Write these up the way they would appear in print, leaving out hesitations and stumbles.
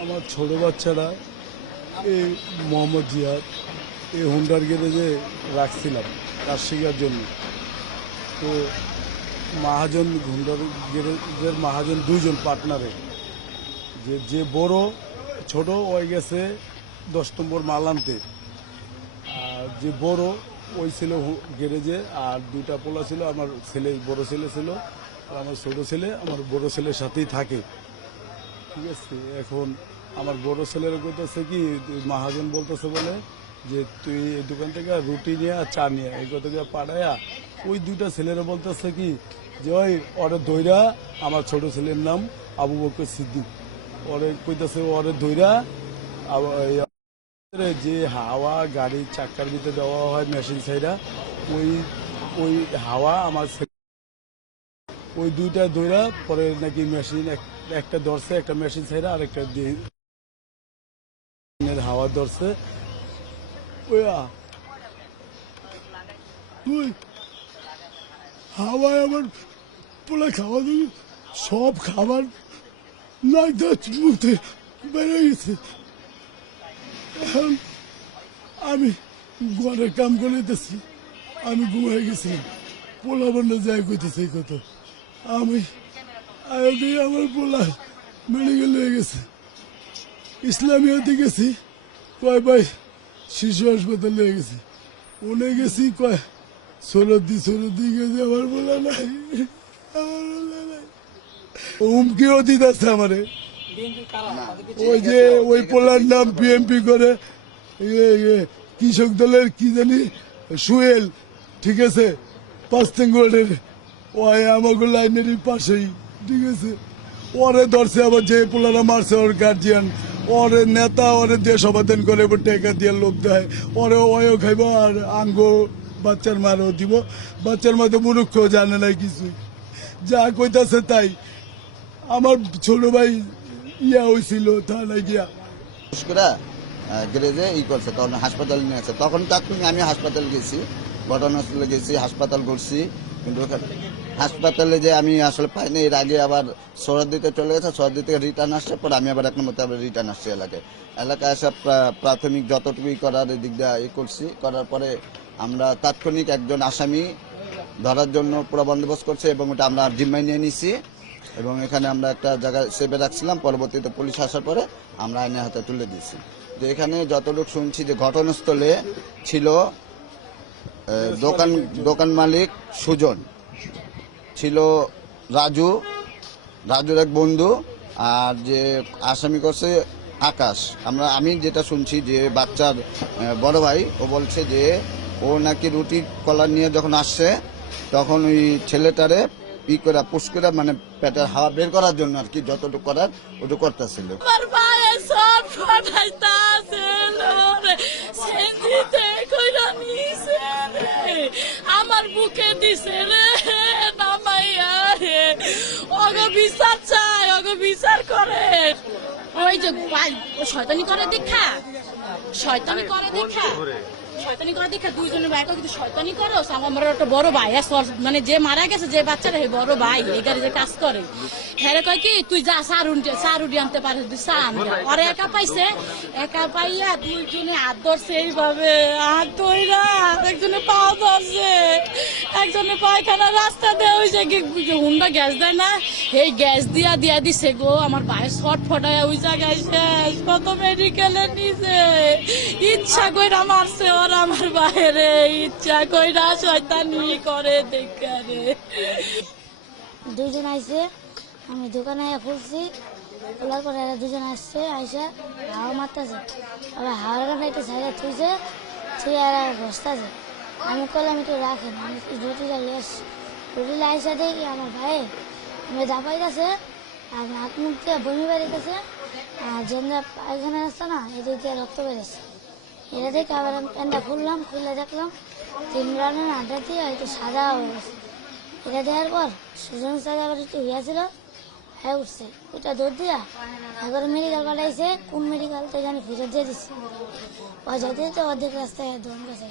আমার ছোট বাচ্চারা এই মোহাম্মদ জিয়াদ এই হুন্ডার গ্যারেজে রাখছিলাম কাজ শেখার জন্য। তো মহাজন হুন্ডার গ্যারেজের মহাজন দুইজন পার্টনারে, যে বড় ছোট ওই গেছে 10 নম্বর মাল আনতে, আর যে বড় ওই ছিল গ্যারেজে, আর দুইটা পোলা ছিল, আমার ছেলে বড় ছেলে ছিল আর আমার ছোট ছেলে আমার বড় ছেলের সাথেই থাকে। ঠিক আছে, এখন আমার বড় ছেলের কইতেছে কি মহাজন বলতেছে বলে যে তুই এই দোকান থেকে রুটি নিয়ে আর চা নিয়ে এই কথা পাঠায়া ওই দুইটা ছেলেরা বলতেছে কি যে ওই ওরে দইরা, আমার ছোট ছেলের নাম আবু বকর সিদ্দিক, ওরে কইতেছে ওরে দইরা যে হাওয়া গাড়ির চাক্কার ভিতরে দেওয়া হয় মেশিন সাইডা, ওই হাওয়া আমার ওই দুইটা দইরা পরে নাকি মেশিন একটা ধরছে, একটা মেশিন সাইডা আর একটা হাওয়া ধরছে। হাওয়ায় আমার পোলা খাওয়া দিয়ে সব খাবার মুখে বেড়ে গেছে। এখন আমি ঘরের কাম করে দিতেছি, আমি ঘুমাই গেছিলাম, পোলা বন্ধ যায় কইতেছে কত, আমি আমার পোলা মেডিকেল হয়ে গেছে, ইসলামিয়াতে গেছি, কয় ভাই শিশু হাসপাতাল হয়ে গেছে, উনি গেছি কয় সরদি গেছে, আমার বলা নাই, হুমকিও দিতেছে আমারে। ওই যে ওই পোলার নাম বিএমপি করে, কৃষক দলের কি জানি সুয়েল, ঠিক আছে, 5 নং ওয়ার্ডের, ওই আমাকে লাইনেরই পাশেই, ঠিক আছে, ওরে ধরছে, আবার যে পোলারা মারছে ওর গার্জিয়ান, ওরে নেতা, ওরে দিয়ে সমাধান করে টেকা দিয়ে লোক দেয়, ওরে ওয়ও খাইব আর আঙ্গো বাচ্চার মারও দিব, বাচ্চার মধ্যে মুরুক্ষ জানে না কিছু, যা কইতাছে তাই। আমার ছোট ভাই ইয়া হয়েছিল থানায় গিয়া গ্যারেজে করছে, তখন হাসপাতালে নিয়ে আছে, তখন তাৎক্ষণিক আমি হাসপাতাল গেছি, ঘটনাস্থলে গেছি, হাসপাতাল ঘুরছি, কিন্তু হাসপাতালে যে আমি আসলে পাইনি। এর আগে আবার সরাদিতে চলে গেছে, সরাদি থেকে রিটার্ন আসছে, পর আমি আবার 1 নম্বর আবার রিটার্ন আসছি এলাকায় এসে প্রাথমিক যতটুকুই করার দিক দিয়ে করছি, করার পরে আমরা তাৎক্ষণিক একজন আসামি ধরার জন্য পুরো বন্দোবস্ত করছি এবং ওটা আমরা জিম্মায় নিয়ে নিছি এবং এখানে আমরা একটা জায়গায় সেভে রাখছিলাম। পরবর্তীতে পুলিশ আসার পরে আমরা আইনের হাতে তুলে দিয়েছি। যে এখানে যতটুকু শুনছি যে ঘটনাস্থলে ছিল দোকান মালিক সুজন, ছিল রাজুর এক বন্ধু, আর যে আসামি করছে আকাশ। আমি যেটা শুনছি যে বাচ্চার বড় ভাই ও বলছে যে ও নাকি রুটি কলার নিয়ে যখন আসছে তখন ওই ছেলেটারে পুশ করে মানে পেটের হাওয়া বের করার জন্য আর কি যতটুকু করার ওটুকু করতেছিল। আমার বুকে দিছে রে নামাইয়া রে, ওগো বিচার চাই, ওগো বিচার করে। ওই যে শয়তানি করে দেখা দুইজনের ভাই কিন্তু শয়তানি করো। আমার একটা বড় ভাই মানে যে মারা গেছে, যে বাচ্চারা বড় ভাই এই গাড়িতে কাজ করে, হ্যাঁ কয় কি তুই যা সারুডি আনতে পারিস, তুই চা আনবি। ওরা একা পাইছে, একা পাইয়া দুইজনে হাত ধরছে, এইভাবে হাত ধইরা একজনে পাও ধরছে, একজনে পায়খানা রাস্তা দেওয়া হয়েছে কি হুন্ডা গ্যাস দেয় না, এই গ্যাস দিয়া দিছে গো। আমার ভাইয়ের শর্ট ফটায় ওই জায়গায় শেষ, কত মেডিকেলে নিছে, ইচ্ছা কইরা মারছে ওরা আমার বাইরে, ইচ্ছা কইরা শয়তানি করে দেখা রে। দুজন আইসে, আমি দোকানে খুলছি, খোলার পরে এরা দুজন আসছে, আইসা হাওয়া মারতেছে, আবার হাওয়ার কারণে একটা সাইডে থুইছে, থুই আর বসতেছে। আমি করলাম একটু রাখেন, আমি রুটি জ্বালিয়ে আসছি, রুটি আইসা দেখি আমার ভাই আমি দাপাইতেছে, আর হাত মুখ দিয়ে বমি বেরিয়েছে, আর যেমন পায়খানা আসছে না এদিক দিয়ে রক্ত বেড়েছে। এটা দেখে আবার আমি প্যান্টটা খুললাম, খুলে দেখলাম 3 রানের আড্ডা দিয়ে একটু সাদা হয়ে গেছে। এটা দেওয়ার পর সুজন সাদা আবার একটু হইয়াছিল, হ্যাঁ উঠছে ওইটা দৌড় দিয়া এখন মেডিকেল পাঠাইছে, কোন মেডিকেল তো জানি ফেরত দিয়ে দিচ্ছে, পয়সা দিয়ে তো অর্ধেক রাস্তায় দৌড় গেছে।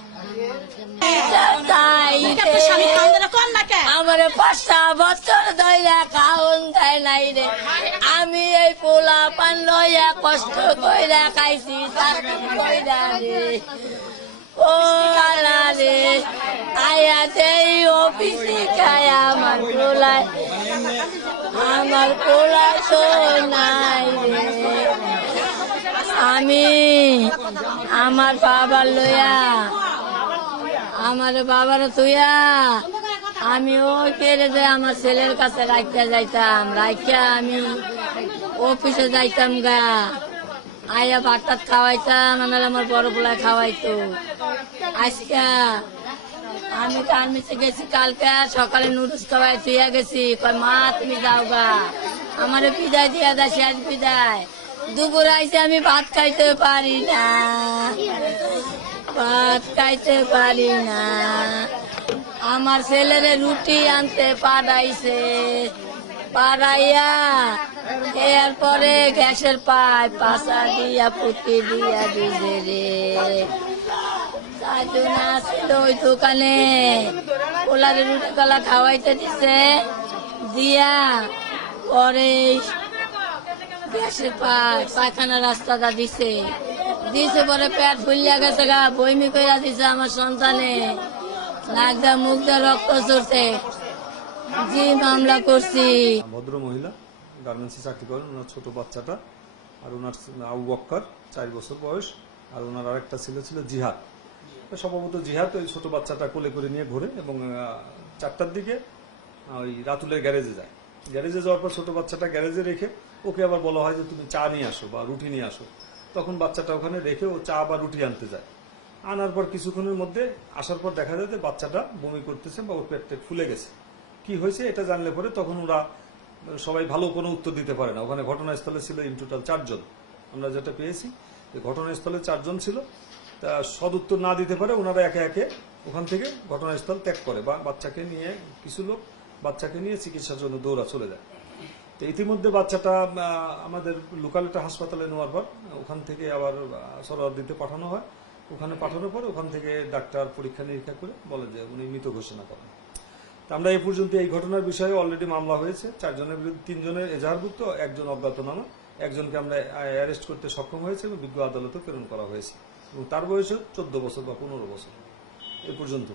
তোর স্বামী কান্দে কর না কে আমার 5টা বছর ধরে খাওন দেয় নাই রে, আমি এই পোলা পান লইয়া কষ্ট কইরা খাইছি, চাকরি কইরা রে। ও আল্লাহ রে, আয়া দেই অফিসে খায় আমার পোলায়, আমার পোলা তো নাই রে। আমি আমার বাবার লইয়া, আমার বাবার তুইয়া আমি ওই পেরে যে আমার ছেলের কাছে রাখিয়া যাইতাম, রাখিয়া আমি অফিসে যাইতাম গা, আয়া ভাত টাত খাওয়াইতাম, আমার বড় পোলা খাওয়াইতো। আজকা আমি গার্মেন্টসে গেছি, কালকে সকালে নুডলস খাওয়াই তুইয়া গেছি, কয় মা তুমি যাও গা, আমার বিদায় দিয়া দা, শেষ বিদায়। দুপুর আইসে আমি ভাত খাইতে পারি না, ভাত খাইতে পারি না। আমার ছেলেরে রুটি আনতে পাঠাইছে, পাড়াইয়া এরপরে গ্যাসের পাইপ পাশা দিয়া পুঁতি দিয়া দিছে রে। চারজন আসছিল ওই দোকানে, ওলারে রুটি কলা খাওয়াইতে দিছে, দিয়া পরে গ্যাসের পাইপ পায়খানা রাস্তাটা দিছে, দিছে পরে পেট ফুলিয়া গেছে গা, বইমি কইরা দিছে আমার সন্তানে, নাক দা মুখ দা রক্ত চড়ছে, জি মামলা করছি। ভদ্র মহিলা গার্মেন্টসে চাকরি করেন, ওনার ছোট বাচ্চাটা, আর ওনার আবু বক্কর 4 বছর বয়স, আর ওনার আরেকটা ছেলে ছিল জিহাদ। সম্ভবত জিহাদ ওই ছোট বাচ্চাটা কোলে করে নিয়ে ঘোরে এবং 4টার দিকে ওই রাতুলের গ্যারেজে যায়। গ্যারেজে যাওয়ার পর ছোট বাচ্চাটা গ্যারেজে রেখে ওকে আবার বলা হয় যে তুমি চা নিয়ে আসো বা রুটি নিয়ে আসো। তখন বাচ্চাটা ওখানে রেখে ও চা বা রুটি আনতে যায়। আনার পর কিছুক্ষণের মধ্যে আসার পর দেখা যায় যে বাচ্চাটা বমি করতেছে বা ওর পেট ফুলে গেছে। কি হয়েছে এটা জানলে পরে তখন ওরা সবাই ভালো কোনো উত্তর দিতে পারে না। ওখানে ঘটনাস্থলে ছিল ইন টোটাল 4 জন, আমরা যেটা পেয়েছি ঘটনাস্থলে 4 জন ছিল। তা সদুত্তর না দিতে পারে ওনারা একে একে ওখান থেকে ঘটনাস্থল ত্যাগ করে বা বাচ্চাকে নিয়ে, কিছু লোক বাচ্চাকে নিয়ে চিকিৎসার জন্য দৌড়া চলে যায়। তো ইতিমধ্যে বাচ্চাটা আমাদের লোকাল একটা হাসপাতালে নেওয়ার পর ওখান থেকে আবার সরোয়ারদিতে পাঠানো হয়। ওখানে পাঠানোর পর ওখান থেকে ডাক্তার পরীক্ষা নিরীক্ষা করে বলে যে উনি মৃত ঘোষণা করেন। তা আমরা এই পর্যন্ত এই ঘটনার বিষয়ে অলরেডি মামলা হয়েছে, 4 জনের বিরুদ্ধে 3 জনের এজাহারভুক্ত, 1 জন অজ্ঞাতনামা, 1 জনকে আমরা অ্যারেস্ট করতে সক্ষম হয়েছে এবং বিজ্ঞ আদালতে প্রেরণ করা হয়েছে এবং তার বয়স 14 বছর বা 15 বছর এই পর্যন্ত।